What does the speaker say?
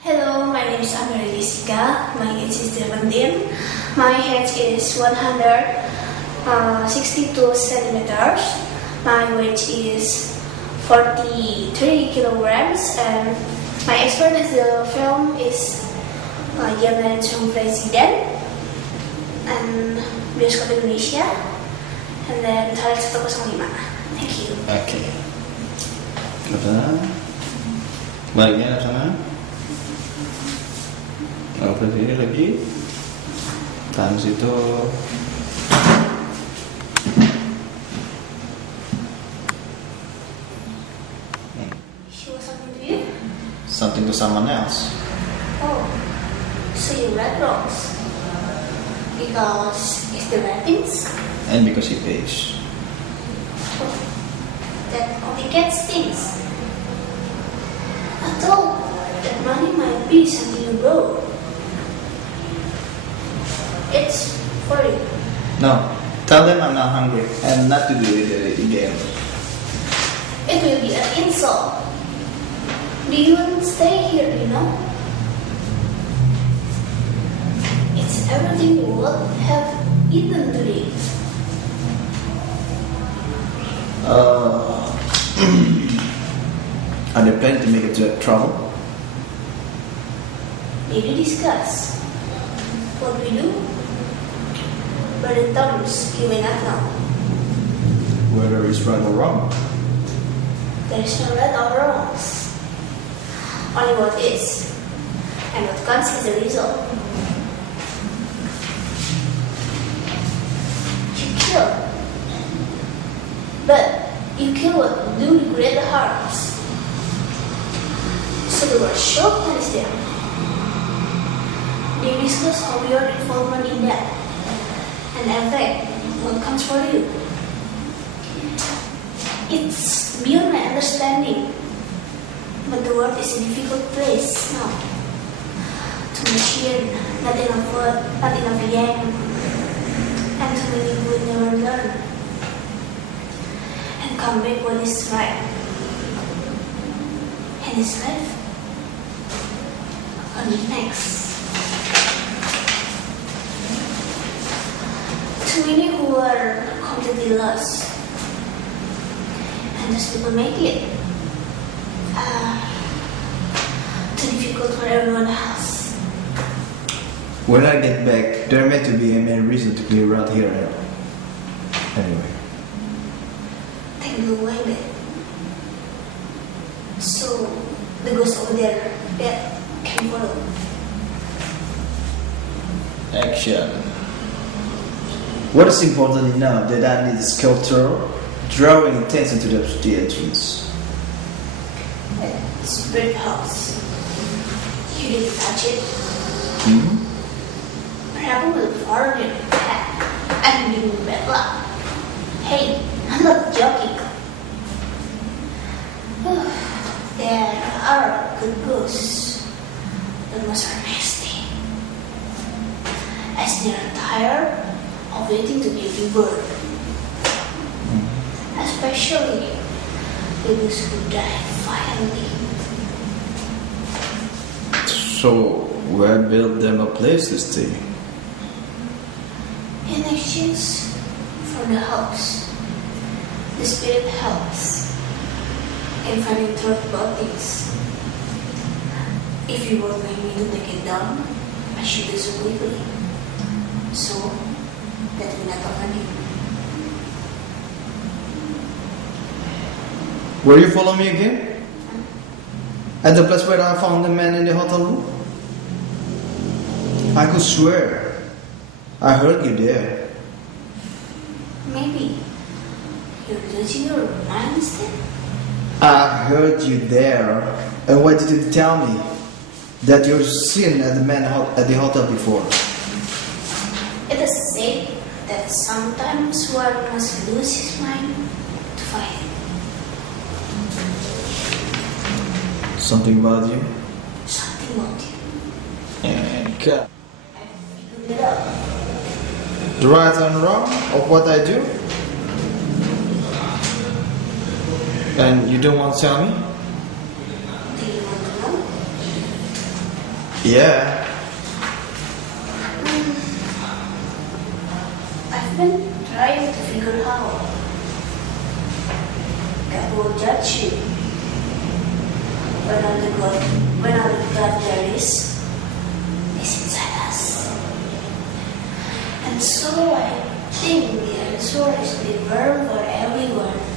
Hello, my name is amyra. My age is 17. My height is 162 centimeters. My weight is 43 kilograms, and my experience in the film is Jangan Sang Presiden and Bioskop Indonesia, and then Toilet 105. Thank you. Oke. Baliknya ke sana. Berdiri lagi. Tahan situ. She was something to you? Something to someone else. Oh, so you read wrongs? Because it's the ratings? And because he pays. Oh, that complicates things. I thought that money might be something you borrow. It's for you. No. Tell them I'm not hungry and not to do it again. It will be an insult. Do you want to stay here, you know? It's everything you would have eaten today. Are they planning to make it to trouble? Maybe discuss what we do. But in terms you may not know. Whether it's right or wrong. There is no right or wrongs. Only what is. And what counts is the result. You kill. But you kill what do regret the harms. So the word show is there. They discuss how your involvement in that and affect what comes for you. It's beyond my understanding, but the world is a difficult place now. Too much here, not enough word, not enough yang, and too many who will never learn and come back what is right. And his life on next. Too many who are completely lost, and those people make it too difficult for everyone else. When I get back, there meant to be a main reason to clear out here. Anyway. Take the away then. So the ghost over there that can follow. Action. What is important enough that I need a sculptor drawing attention to the entrance? It's brick house. You didn't touch it. Perhaps will fall in your head and give you bad luck. Hey, I'm not joking. There are good ghosts, but most are nasty. As they are tired of waiting to be reborn. Especially the ghosts who die violently. So, where build them a place to stay? In exchange for the house, the spirit helps in finding truth about things. If you were going me to take it down, I should do so quickly, so that we not offend you. Will you follow me again? At the place where I found the man in the hotel room? I could swear I heard you there. Maybe you're losing your mind instead? I heard you there. And why did you tell me that you've seen the man at the hotel before? It is said that sometimes one must lose his mind to find it. Something about you? Something about you. And cut. I figured it out. The right and wrong of what I do? And you don't want to tell me? Do you want to know? Yeah. I've been trying to figure out. God will judge you. When all the God there is inside us. And so I think the answer is different for everyone.